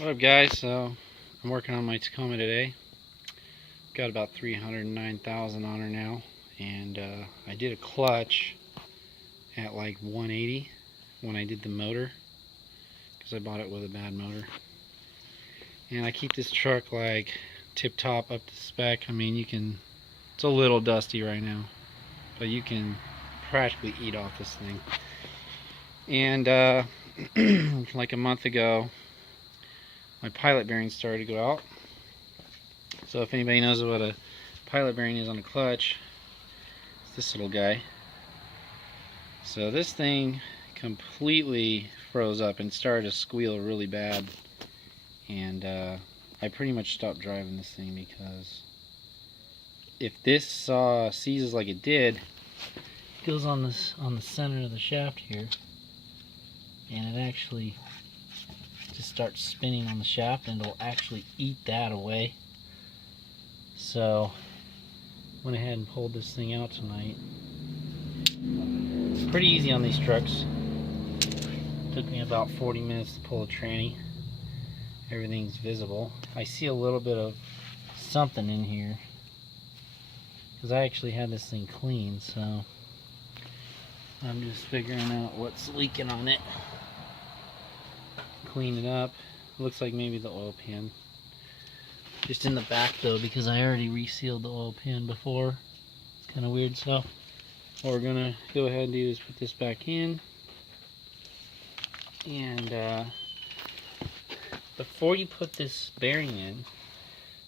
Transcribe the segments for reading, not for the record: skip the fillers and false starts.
What up, guys? So I'm working on my Tacoma today. Got about 309,000 on her now, and I did a clutch at like 180 when I did the motor, because I bought it with a bad motor. And I keep this truck like tip top, up to spec. I mean, it's a little dusty right now, but you can practically eat off this thing. And like a month ago, my pilot bearings started to go out. So if anybody knows what a pilot bearing is on a clutch, it's this little guy. So this thing completely froze up and started to squeal really bad, and I pretty much stopped driving this thing, because if this seizes like it did, it goes on the center of the shaft here, and it actually just starts spinning on the shaft, and it'll actually eat that away. So went ahead and pulled this thing out tonight. It's pretty easy on these trucks. Took me about 40 minutes to pull a tranny. Everything's visible. I see a little bit of something in here, because I actually had this thing clean, so I'm just figuring out what's leaking on it. Clean it up. Looks like maybe the oil pan. Just in the back though, because I already resealed the oil pan before. It's kind of weird. So what we're gonna go ahead and do is put this back in, and before you put this bearing in,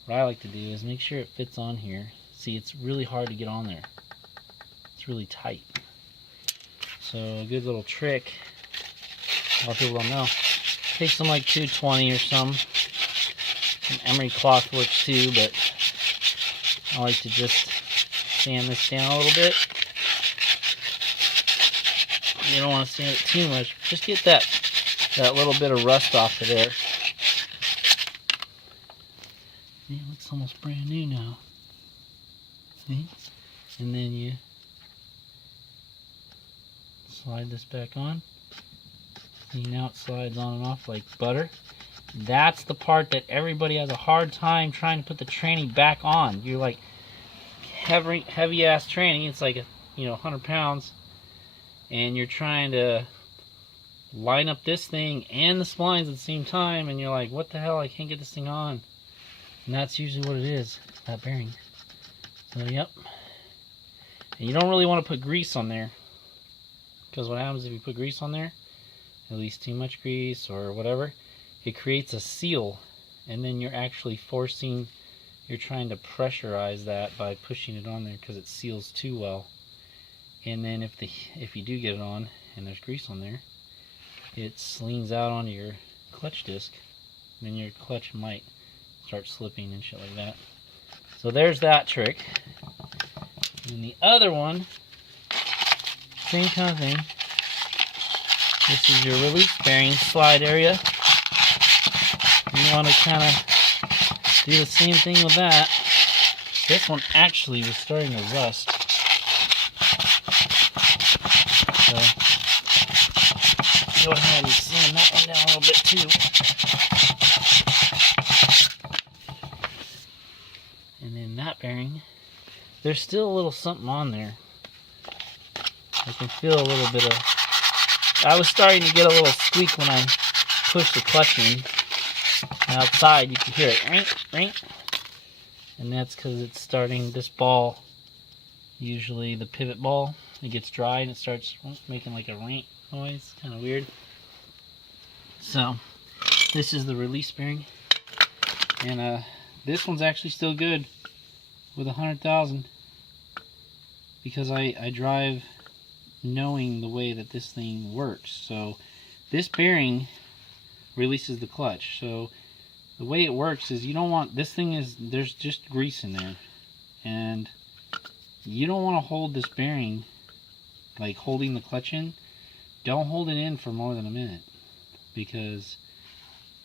what I like to do is make sure it fits on here. See, it's really hard to get on there. It's really tight. So a good little trick, a lot of people don't know, take some like 220 or some emery cloth works too, but I like to just sand this down a little bit. You don't want to sand it too much. Just get that little bit of rust off of there. See, it looks almost brand new now. See? And then you slide this back on. See, now it slides on and off like butter. That's the part that everybody has a hard time trying to put the tranny back on. You're like, heavy ass tranny, it's like 100 pounds, and you're trying to line up this thing and the splines at the same time, and you're like, what the hell, I can't get this thing on. And that's usually what it is, that bearing. So yep. And you don't really want to put grease on there, because what happens if you put grease on there, at least too much grease or whatever, it creates a seal, and then you're trying to pressurize that by pushing it on there, because it seals too well. And then if you do get it on and there's grease on there, it slings out onto your clutch disc, and then your clutch might start slipping and shit like that. So there's that trick. And the other one, same kind of thing. This is your release bearing slide area. You want to kind of do the same thing with that. This one actually was starting to rust. So go ahead and sand that one down a little bit too. And then that bearing, there's still a little something on there. I can feel a little bit of, I was starting to get a little squeak when I pushed the clutch in. Outside you can hear it ring, ring, and that's because it's starting, this ball, usually the pivot ball, it gets dry and it starts making like a ring noise. Kind of weird. So this is the release bearing, and this one's actually still good with 100,000, because I drive knowing the way that this thing works. So this bearing releases the clutch. So the way it works is, you don't want, this thing is, there's just grease in there, and you don't want to hold this bearing like holding the clutch in. Don't hold it in for more than a minute, because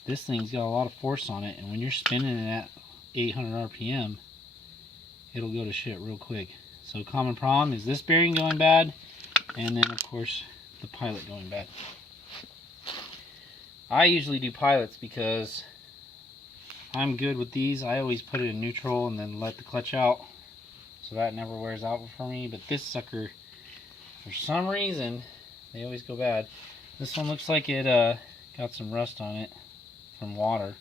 this thing's got a lot of force on it, and when you're spinning it at 800 RPM, it'll go to shit real quick. So common problem is this bearing going bad, and then of course the pilot going bad. I usually do pilots because I'm good with these. I always put it in neutral and then let the clutch out, so that never wears out for me. But this sucker, for some reason, they always go bad. This one looks like it got some rust on it from water.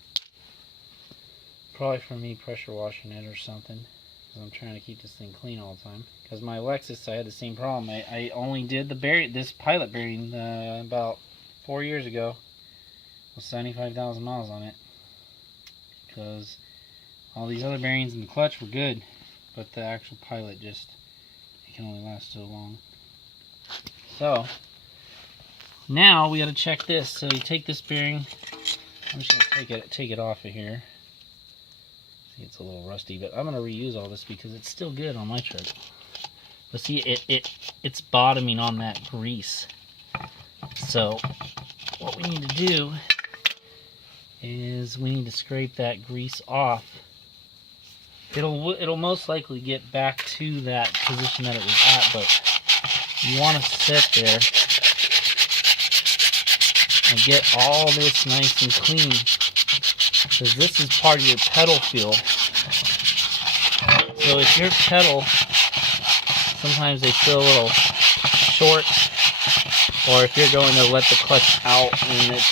Probably from me pressure washing it or something, because I'm trying to keep this thing clean all the time. Because my Lexus, I had the same problem. I only did this pilot bearing about 4 years ago with 75,000 miles on it, because all these other bearings in the clutch were good, but the actual pilot just, it can only last so long. So now we got to check this. So you take this bearing. I'm just gonna take it off of here. See, it's a little rusty, but I'm gonna reuse all this because it's still good on my truck. But see, it's bottoming on that grease. So what we need to do is we need to scrape that grease off. It'll most likely get back to that position that it was at, but you want to sit there and get all this nice and clean, because this is part of your pedal feel. So if your pedal, sometimes they feel a little short, or if you're going to let the clutch out and it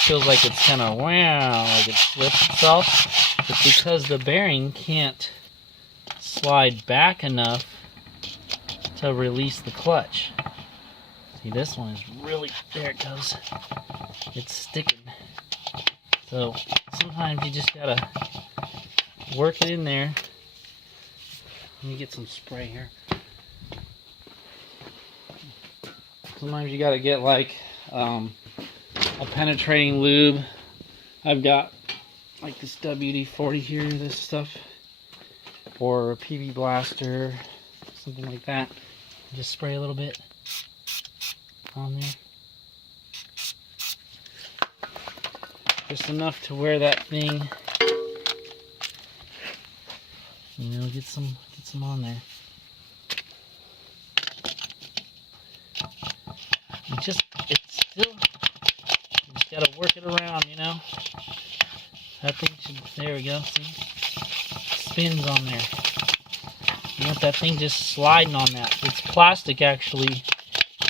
feels like it's kind of wow, like it slips itself, it's because the bearing can't slide back enough to release the clutch. See, this one is really, there it goes. It's sticking. So sometimes you just gotta work it in there. Let me get some spray here. Sometimes you gotta get like a penetrating lube. I've got like this WD-40 here, this stuff, or a PB Blaster, something like that. Just spray a little bit on there. Just enough to where that thing, you know, get some on there. It's still, you just gotta work it around, you know. That thing should, there we go, see? Spins on there. You want that thing just sliding on that. It's plastic actually.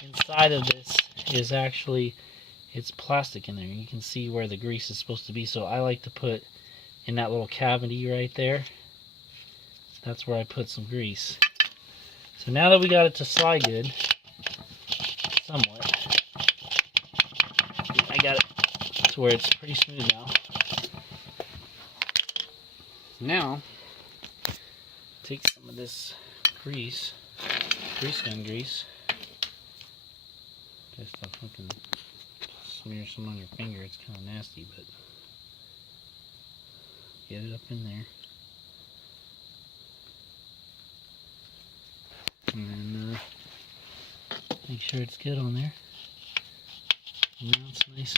Inside of this is actually, it's plastic in there. You can see where the grease is supposed to be. So I like to put in that little cavity right there. That's where I put some grease. So now that we got it to slide good, somewhat, I got it to where it's pretty smooth now. Now, take some of this grease gun grease. Just to fucking smear some on your finger. It's kind of nasty, but get it up in there. And then make sure it's good on there. And now it's nice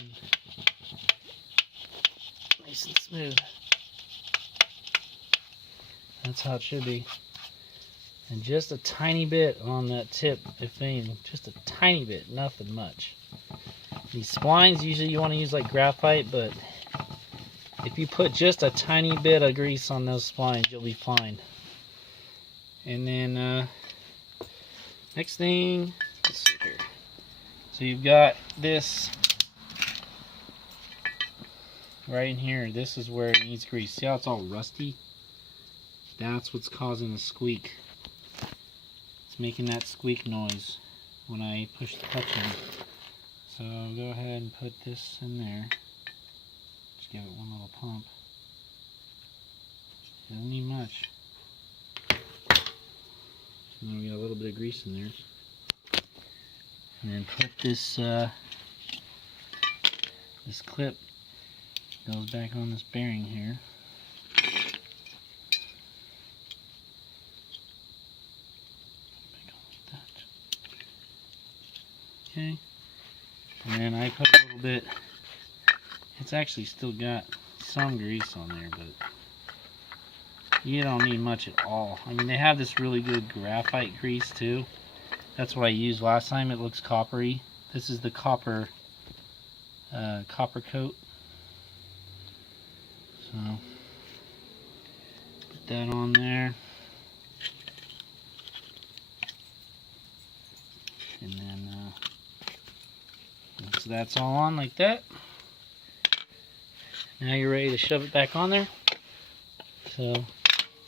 and smooth. That's how it should be. And just a tiny bit on that tip, if anything, just a tiny bit, nothing much. These splines, usually you want to use like graphite, but if you put just a tiny bit of grease on those splines, you'll be fine. And then next thing, let's see here. So you've got this right in here. This is where it needs grease. See how it's all rusty? That's what's causing the squeak. It's making that squeak noise when I push the clutch in. So go ahead and put this in there. Just give it one little pump. Doesn't need much. And then we got a little bit of grease in there. And then put this this clip goes back on this bearing here. Okay, and then I put a little bit, it's actually still got some grease on there, but you don't need much at all. I mean, they have this really good graphite grease too. That's what I used last time. It looks coppery. This is the copper coat. So Put that on there. And then, so that's all on like that. Now you're ready to shove it back on there. So,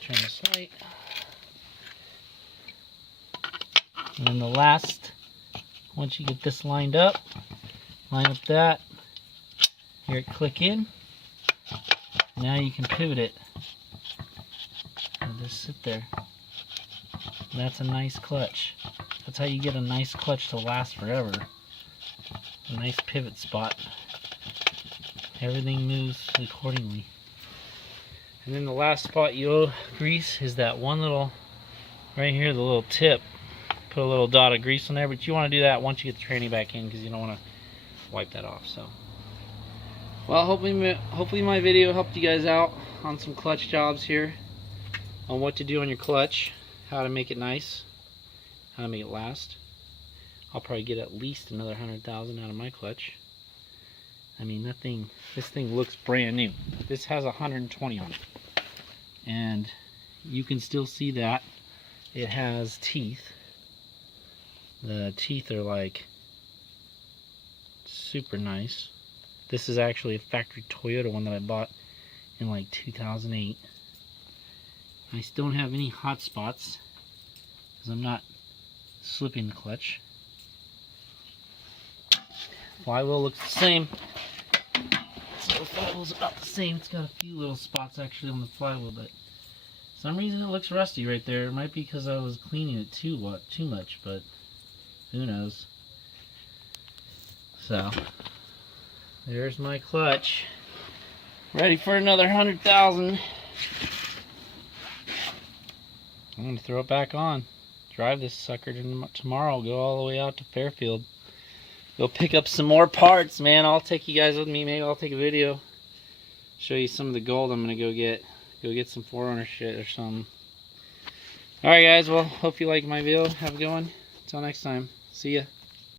turn this light. And then the last, once you get this lined up, line up that, hear it click in. Now you can pivot it. And just sit there. And that's a nice clutch. That's how you get a nice clutch to last forever. A nice pivot spot. Everything moves accordingly. And then the last spot you'll grease is that one little, right here, the little tip. Put a little dot of grease on there, but you want to do that once you get the tranny back in because you don't want to wipe that off. So, well, hopefully my video helped you guys out on some clutch jobs here, on what to do on your clutch, how to make it nice, how to make it last. I'll probably get at least another 100,000 out of my clutch. I mean, this thing looks brand new. This has 120 on it, and you can still see that it has teeth. The teeth are like super nice. This is actually a factory Toyota one that I bought in like 2008. I still don't have any hot spots because I'm not slipping the clutch. Flywheel looks the same. So the flywheel's about the same. It's got a few little spots actually on the flywheel, but for some reason it looks rusty right there. It might be because I was cleaning it too much, but who knows. So there's my clutch, ready for another 100,000. I'm gonna throw it back on, drive this sucker tomorrow, go all the way out to Fairfield, go pick up some more parts, man. I'll take you guys with me. Maybe I'll take a video, show you some of the gold I'm gonna go get some 4Runner shit or something. Alright guys, well, hope you like my video. Have a good one. Until next time, see ya.